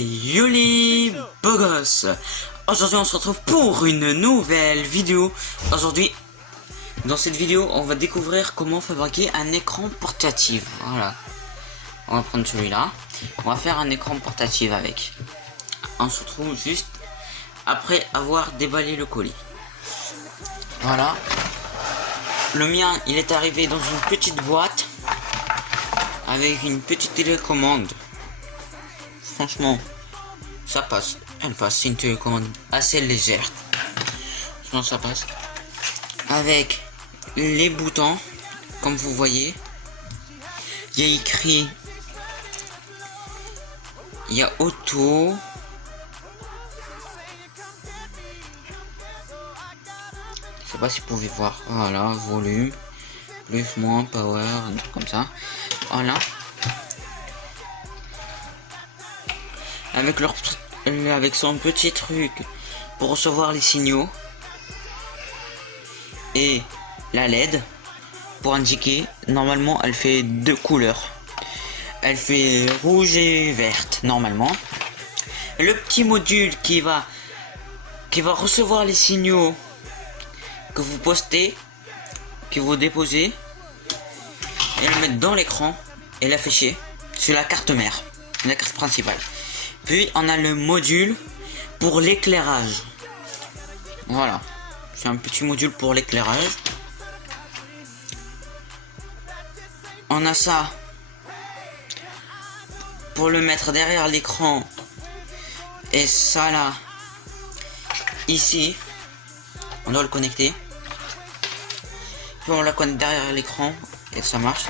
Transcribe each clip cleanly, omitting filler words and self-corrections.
Yo les beaux gosses. Aujourd'hui on se retrouve pour une nouvelle vidéo. Aujourd'hui, dans cette vidéo, on va découvrir comment fabriquer un écran portatif. Voilà. On va prendre celui-là. On va faire un écran portatif avec. On se retrouve juste après avoir déballé le colis. Voilà. Le mien, il est arrivé dans une petite boîte avec une petite télécommande. Franchement, ça passe. Elle passe. C'est une télécommande assez légère. Sinon, ça passe. Avec les boutons, comme vous voyez, il y a écrit, il y a auto. Je sais pas si vous pouvez voir. Voilà, volume, plus, moins, power, un truc comme ça. Voilà. Avec son petit truc pour recevoir les signaux. Et la LED pour indiquer. Normalement, elle fait deux couleurs. Elle fait rouge et verte, normalement. Le petit module qui va recevoir les signaux que vous postez, que vous déposez, et le mettre dans l'écran et l'afficher sur la carte mère, la carte principale. Puis on a le module pour l'éclairage. Voilà, c'est un petit module pour l'éclairage. On a ça pour le mettre derrière l'écran, et ça là, ici, on doit le connecter. Puis on la connecte derrière l'écran et ça marche.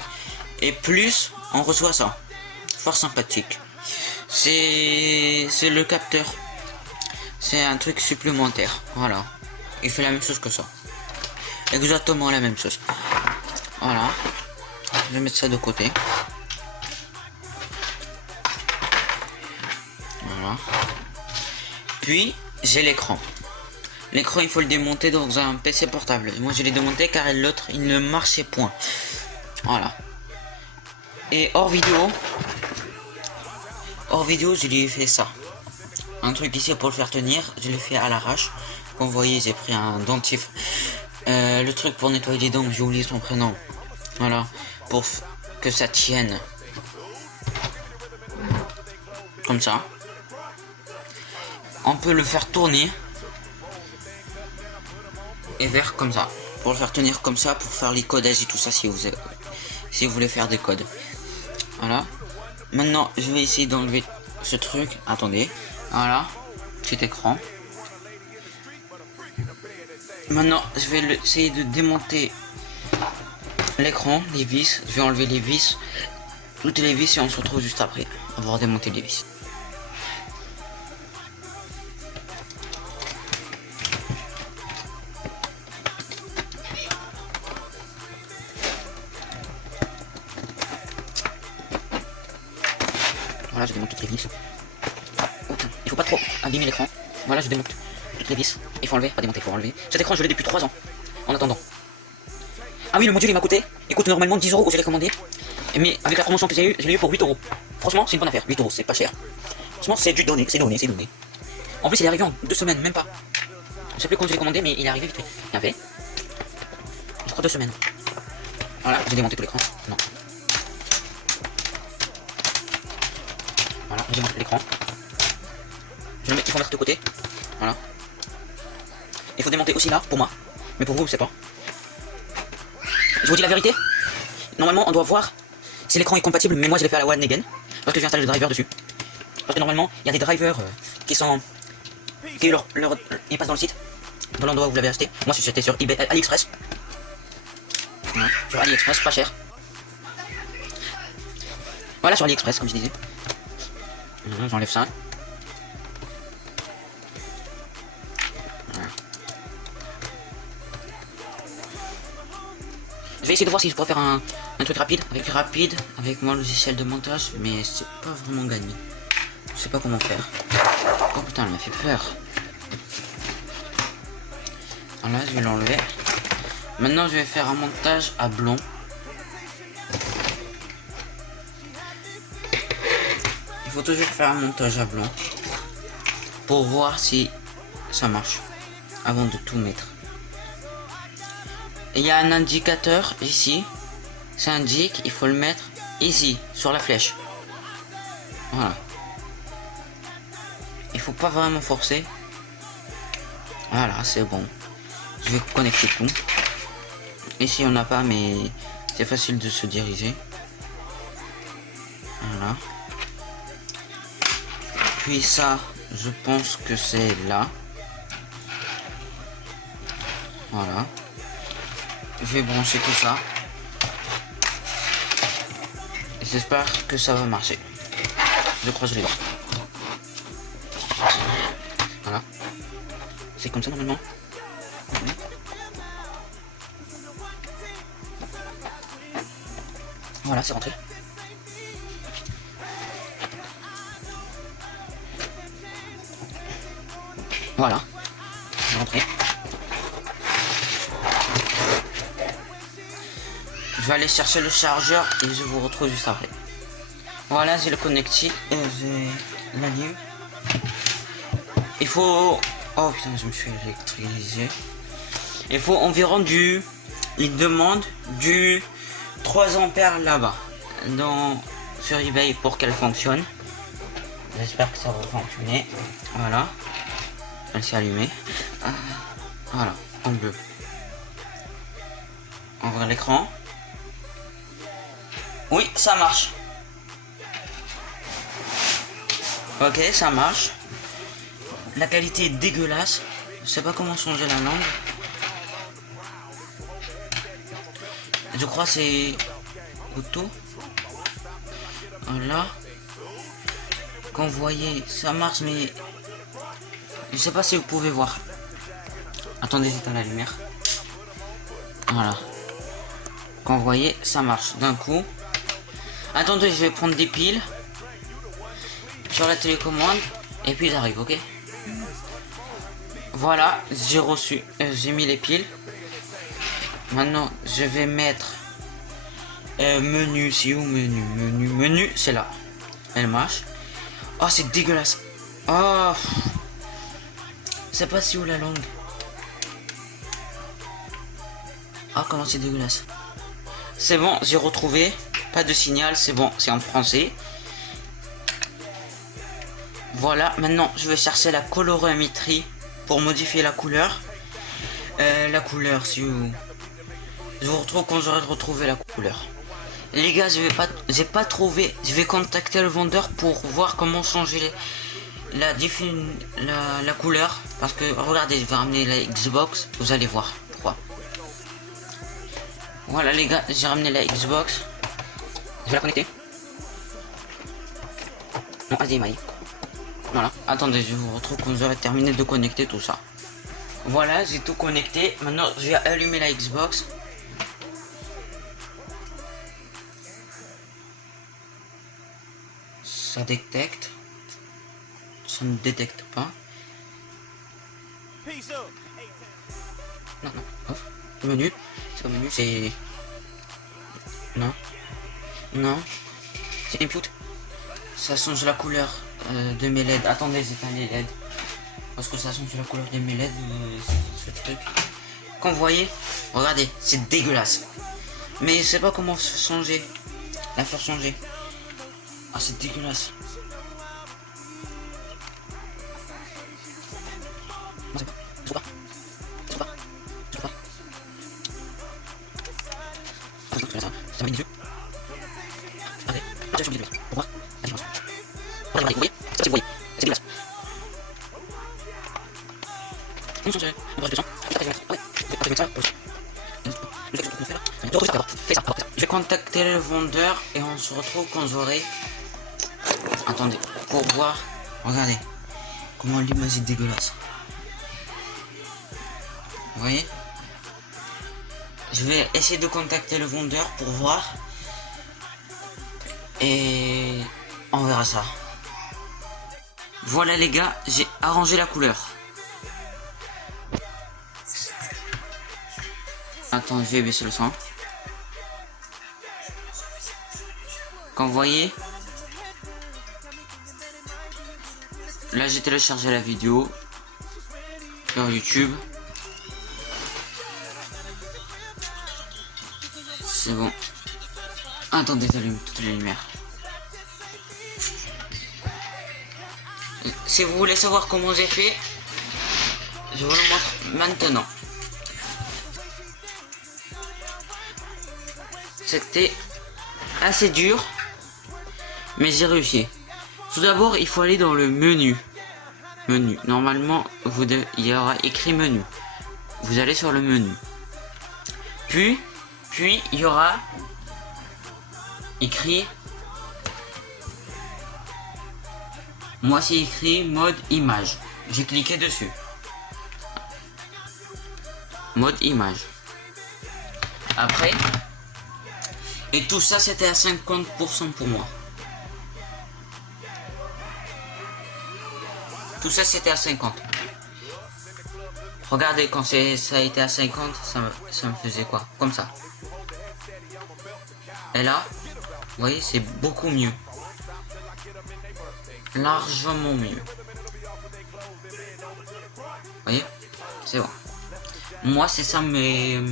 Et plus on reçoit ça, fort sympathique. C'est le capteur. C'est un truc supplémentaire. Voilà. Il fait la même chose que ça. Exactement la même chose. Voilà. Je vais mettre ça de côté. Voilà. Puis j'ai l'écran. L'écran, il faut le démonter dans un PC portable. Moi je l'ai démonté car l'autre il ne marchait point. Voilà. Et hors vidéo, je lui ai fait ça. Un truc ici pour le faire tenir, je l'ai fait à l'arrache. Comme vous voyez, j'ai pris un dentifrice. Le truc pour nettoyer les dents, j'ai oublié son prénom. Voilà, pour que ça tienne. Comme ça. On peut le faire tourner. Et vers comme ça. Pour le faire tenir comme ça, pour faire les codages et tout ça, si vous voulez faire des codes. Voilà. Maintenant, je vais essayer d'enlever ce truc. Attendez. Voilà. Petit écran. Maintenant, je vais essayer de démonter l'écran, les vis. Je vais enlever les vis. Toutes les vis et on se retrouve juste après avoir démonté les vis. Voilà, je démonte toutes les vis. Oh, il faut pas trop abîmer l'écran. Voilà, je démonte toutes les vis. Il faut enlever, pas démonter, il faut enlever. Cet écran, je l'ai depuis 3 ans. En attendant. Ah oui, le module, il m'a coûté. Il coûte normalement 10 € où je l'ai commandé. Mais avec la promotion que j'ai eu, je l'ai eu pour 8 €. Franchement, c'est une bonne affaire. 8 €, c'est pas cher. Franchement, c'est du donné, c'est donné, c'est donné. En plus, il est arrivé en 2 semaines, même pas. Je sais plus quand je l'ai commandé, mais il est arrivé vite fait. Il y avait, je crois, 2 semaines. Voilà, j'ai démonté tout l'écran. Non. Voilà, j'ai démonté l'écran. Je le mets, il faut mettre de côté. Voilà. Il faut démonter aussi là, pour moi. Mais pour vous, je sais pas. Je vous dis la vérité. Normalement, on doit voir si l'écran est compatible, mais moi je l'ai fait à la one again. Parce que j'ai installé le driver dessus. Parce que normalement, il y a des drivers qui sont... ils passent dans le site, dans l'endroit où vous l'avez acheté. Moi, c'était sur eBay, AliExpress. Voilà, sur AliExpress, pas cher. Voilà, sur AliExpress, comme je disais. J'enlève ça. Voilà. Je vais essayer de voir si je peux faire un truc rapide avec mon logiciel de montage, mais c'est pas vraiment gagné. Je sais pas comment faire. Oh putain, elle m'a fait peur. Voilà, je vais l'enlever. Maintenant, je vais faire un montage à blanc. Il faut toujours faire un montage à blanc pour voir si ça marche avant de tout mettre. Il y a un indicateur ici, ça indique, il faut le mettre ici sur la flèche. Voilà. Il faut pas vraiment forcer. Voilà, c'est bon. Je vais connecter tout. Ici on n'a pas, mais c'est facile de se diriger. Voilà. Puis ça, je pense que c'est là. Voilà. Je vais brancher tout ça. J'espère que ça va marcher. Je croise les doigts. Voilà. C'est comme ça normalement. Voilà, c'est rentré. Voilà. C'est rentré. Je vais aller chercher le chargeur et je vous retrouve juste après. Voilà, j'ai le connecté. J'ai la ligne. Il faut... Oh putain, je me suis électrisé. Il faut environ du... Il demande du 3 ampères là-bas. Sur eBay pour qu'elle fonctionne. J'espère que ça va fonctionner. Voilà. Elle s'est allumée. Voilà, en bleu. Ouvrir l'écran. Oui, ça marche. Ok, ça marche. La qualité est dégueulasse. Je sais pas comment changer la langue. Je crois c'est auto. Voilà. Quand vous voyez, ça marche, mais je sais pas si vous pouvez voir. Attendez, j'éteins la lumière. Voilà. Quand vous voyez, ça marche d'un coup. Attendez, je vais prendre des piles sur la télécommande et puis j'arrive, ok? Voilà, j'ai reçu, j'ai mis les piles. Maintenant, je vais mettre menu, c'est où menu, c'est là. Elle marche. Oh, c'est dégueulasse. Oh, c'est pas si où la langue. Ah, comment c'est dégueulasse. C'est bon, j'ai retrouvé. Pas de signal, c'est bon, c'est en français. Voilà, maintenant je vais chercher la colorimétrie pour modifier la couleur. La couleur, si vous... Je vous retrouve quand j'aurai retrouvé la couleur. Les gars, j'ai pas trouvé. Je vais contacter le vendeur pour voir comment changer la couleur. Parce que regardez, je vais ramener la Xbox. Vous allez voir pourquoi. Voilà les gars, j'ai ramené la Xbox. Je vais la connecter. Non, HDMI. Voilà. Attendez, je vous retrouve quand j'aurai terminé de connecter tout ça. Voilà, j'ai tout connecté. Maintenant, je vais allumer la Xbox. Ça détecte. Ça ne détecte pas. Non, non. Off. Le menu. C'est pas le menu, c'est... Non. Non. C'est input. Ça change la couleur de mes LED. Attendez, j'éteins les LED. Parce que ça change la couleur de mes LED. Ce truc. Quand vous voyez, regardez, c'est dégueulasse. Mais je sais pas comment changer. La faire changer. Ah, c'est dégueulasse. Non, c'est pas. C'est pas. C'est pas. C'est pas. Ça m'a mis des yeux. Regardez. Je suis obligé de le mettre. Pour voir la différence. Regardez, vous voyez? Ça, vous voyez. C'est dégueulasse. On change. On brasse 200. Après, je vais mettre. Ah ouais. Je vais mettre ça. Je vais contacter le vendeur et on se retrouve quand j'aurai... Attendez, pour voir. Regardez. Comment l'image est dégueulasse. Vous voyez? Je vais essayer de contacter le vendeur pour voir. Et on verra ça. Voilà les gars, j'ai arrangé la couleur. Attends, je vais baisser le son. Quand vous voyez, Là j'ai téléchargé la vidéo sur YouTube. C'est bon. Attendez, j'allume toutes les lumières. Si vous voulez savoir comment j'ai fait, je vous le montre maintenant. C'était assez dur, mais j'ai réussi. Tout d'abord, il faut aller dans le menu. Normalement, il y aura écrit menu. Vous allez sur le menu. Puis il y aura écrit. Moi, c'est écrit mode image. J'ai cliqué dessus. Mode image. Après. Et tout ça, c'était à 50% pour moi. Tout ça, c'était à 50. Regardez, quand ça a été à 50, ça me faisait quoi? Comme ça. Et là, vous voyez, c'est beaucoup mieux. Largement mieux. Vous voyez? C'est bon. Moi, c'est ça mes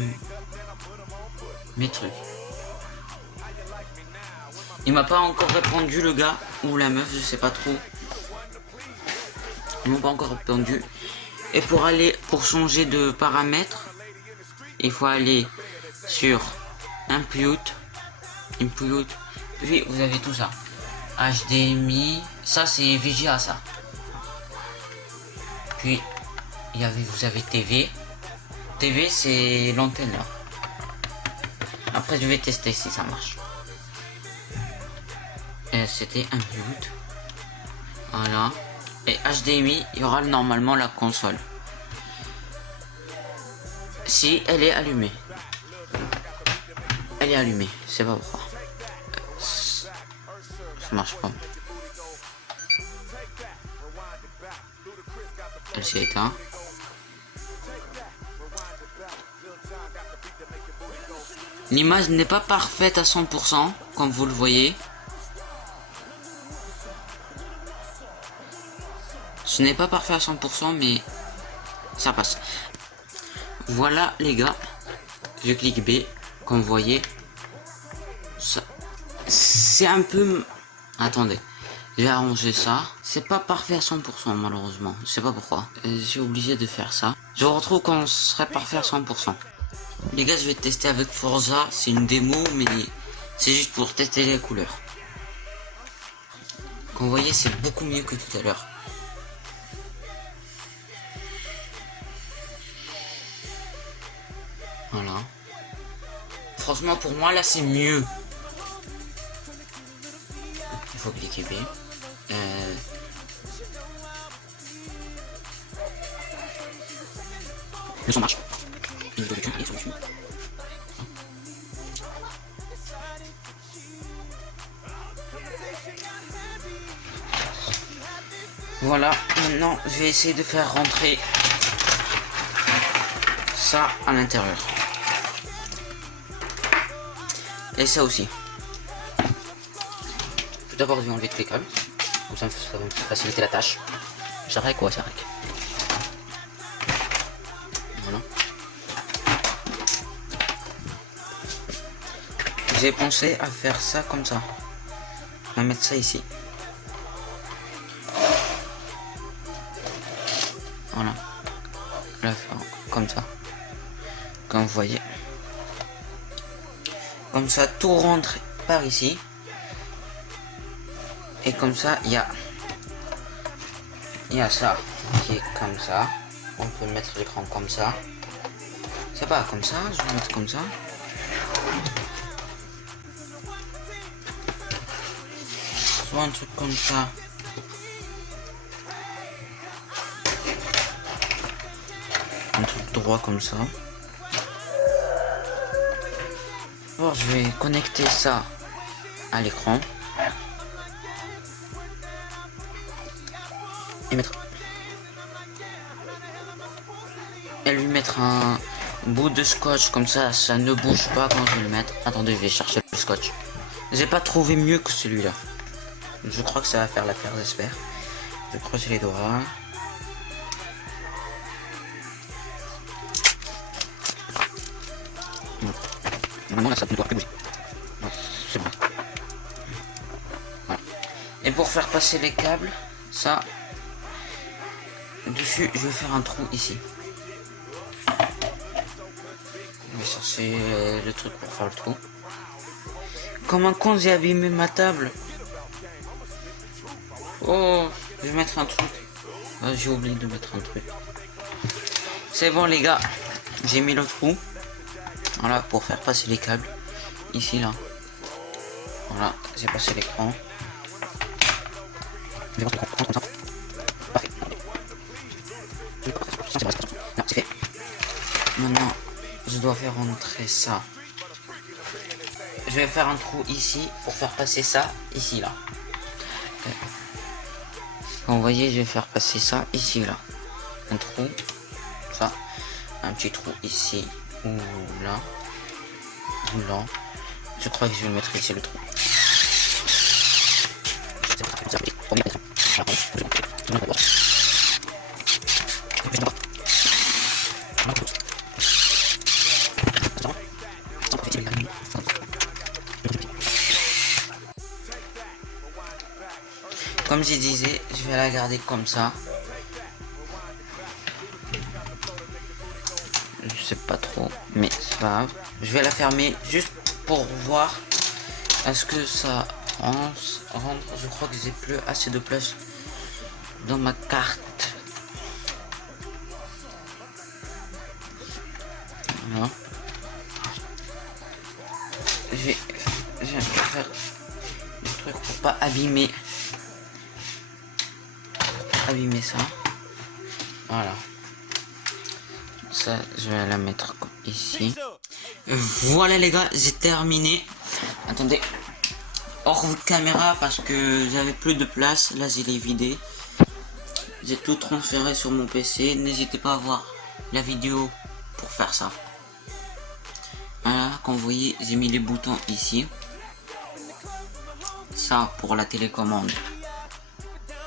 trucs. Il m'a pas encore répondu, le gars ou la meuf, je sais pas trop. Ils m'ont pas encore répondu. Et pour changer de paramètres, il faut aller sur Input. Puis vous avez tout ça. HDMI, ça c'est VGA ça. Puis vous avez TV. TV c'est l'antenne là. Après je vais tester si ça marche. C'était Input. Voilà. Et HDMI, il y aura normalement la console. Si elle est allumée. Elle est allumée, c'est pas pourquoi. Ça marche pas. Elle s'est éteinte. L'image n'est pas parfaite à 100%, comme vous le voyez. Ce n'est pas parfait à 100%, mais ça passe. Voilà les gars. Je clique B, comme vous voyez. C'est un peu... Attendez. J'ai arrangé ça. C'est pas parfait à 100% malheureusement. Je sais pas pourquoi. J'ai obligé de faire ça. Je retrouve quand ce serait parfait à 100%. Les gars, je vais tester avec Forza. C'est une démo, mais c'est juste pour tester les couleurs. Comme vous voyez, c'est beaucoup mieux que tout à l'heure. Voilà. Franchement, pour moi, là, c'est mieux. Il faut cliquer B. Le son marche. Voilà, maintenant je vais essayer de faire rentrer ça à l'intérieur. Et ça aussi. Tout d'abord je vais enlever tous les câbles. Comme ça va me faciliter la tâche. J'arrête quoi, j'arrête. Voilà. J'ai pensé à faire ça comme ça. On va mettre ça ici. Voilà. Là, comme ça. Comme vous voyez. Comme ça, tout rentre par ici. Et comme ça, il y a ça qui est comme ça. On peut mettre l'écran comme ça. C'est pas comme ça, je vais mettre comme ça. Soit un truc comme ça. Un truc droit comme ça. Alors je vais connecter ça à l'écran. Et lui mettre un bout de scotch comme ça ne bouge pas quand je vais le mettre. Attendez, je vais chercher le scotch. J'ai pas trouvé mieux que celui-là. Je crois que ça va faire l'affaire, j'espère. Je croise les doigts. Normalement là ça ne doit plus bouger. C'est bon. Voilà. Et pour faire passer les câbles, ça dessus je vais faire un trou ici. Je vais chercher le truc pour faire le trou. Comme un con j'ai abîmé ma table. Oh, je vais mettre un truc. Ah, j'ai oublié de mettre un truc. C'est bon les gars, j'ai mis le trou. Voilà, pour faire passer les câbles. Ici, là. Voilà, j'ai passé l'écran. Parfait. Non, c'est fait. Maintenant, je dois faire rentrer ça. Je vais faire un trou ici pour faire passer ça ici, là. Vous voyez, je vais faire passer ça ici, là. Un trou. Ça. Un petit trou ici. Ou là. Ou là. Je crois que je vais mettre ici le trou. Comme je disais, je vais la garder comme ça. Je sais pas trop, mais c'est pas grave. Je vais la fermer juste pour voir est-ce que ça rentre. Je crois que j'ai plus assez de place dans ma carte. Voilà. Je vais faire le truc pour pas abîmer. Ça. Voilà. Ça, je vais la mettre ici. Voilà les gars, j'ai terminé. Attendez. Hors caméra parce que j'avais plus de place. Là, je l'ai vidé. J'ai tout transféré sur mon PC. N'hésitez pas à voir la vidéo pour faire ça. Voilà, comme vous voyez, j'ai mis les boutons ici. Ça pour la télécommande.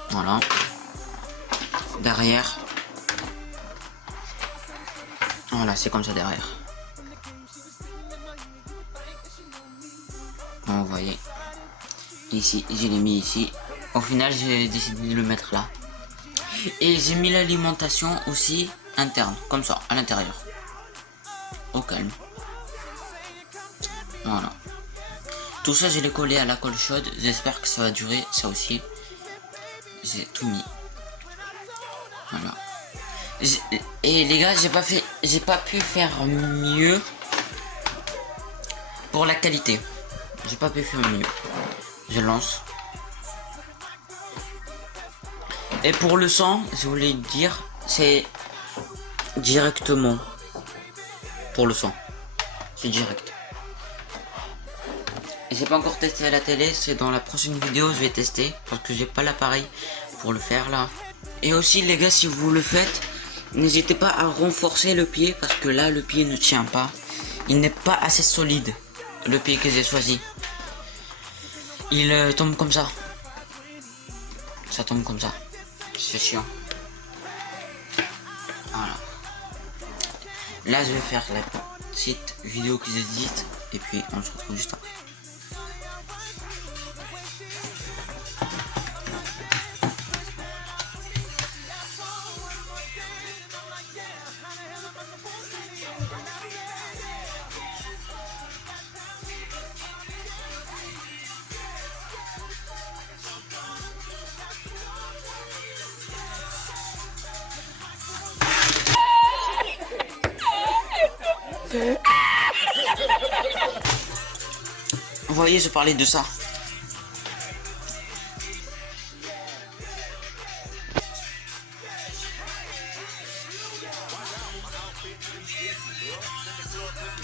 Voilà. Derrière. Voilà, c'est comme ça derrière. Vous voyez. Ici, je l'ai mis ici. Au final, j'ai décidé de le mettre là. Et j'ai mis l'alimentation aussi interne, comme ça, à l'intérieur. Au calme. Voilà. Tout ça, je l'ai collé à la colle chaude. J'espère que ça va durer, ça aussi. J'ai tout mis. Voilà. Et les gars, j'ai pas pu faire mieux pour la qualité. J'ai pas pu faire mieux. Je lance. Et pour le son, je voulais dire, c'est directement pour le son. C'est direct. Et j'ai pas encore testé à la télé, c'est dans la prochaine vidéo je vais tester parce que j'ai pas l'appareil pour le faire là. Et aussi les gars, si vous le faites, n'hésitez pas à renforcer le pied parce que là le pied ne tient pas. Il n'est pas assez solide, le pied que j'ai choisi. Il tombe comme ça. Ça tombe comme ça. C'est chiant. Voilà. Là je vais faire la petite vidéo que j'ai dite et puis on se retrouve juste après. Vous voyez, je parlais de ça.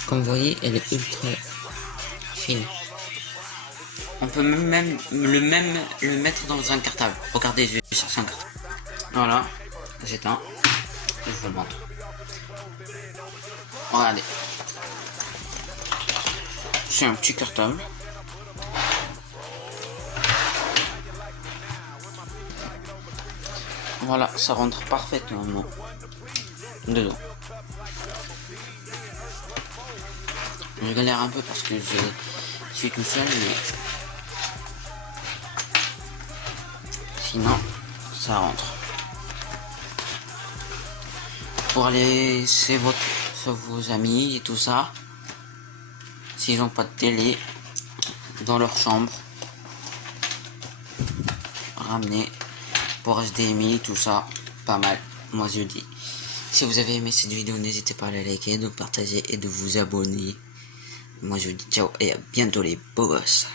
Comme vous voyez, elle est ultra fine. On peut même le mettre dans un cartable. Regardez, je vais chercher un cartable. Voilà, j'éteins. Je vous montre. Regardez. C'est un petit cartable. Voilà, ça rentre parfaitement dedans. Je galère un peu parce que je suis tout seul, mais sinon ça rentre. Pour aller chez vos amis et tout ça, s'ils n'ont pas de télé dans leur chambre, ramener pour HDMI, tout ça, pas mal, moi je dis. Si vous avez aimé cette vidéo, n'hésitez pas à la liker, de partager et de vous abonner. Moi je vous dis ciao et à bientôt les beaux gosses.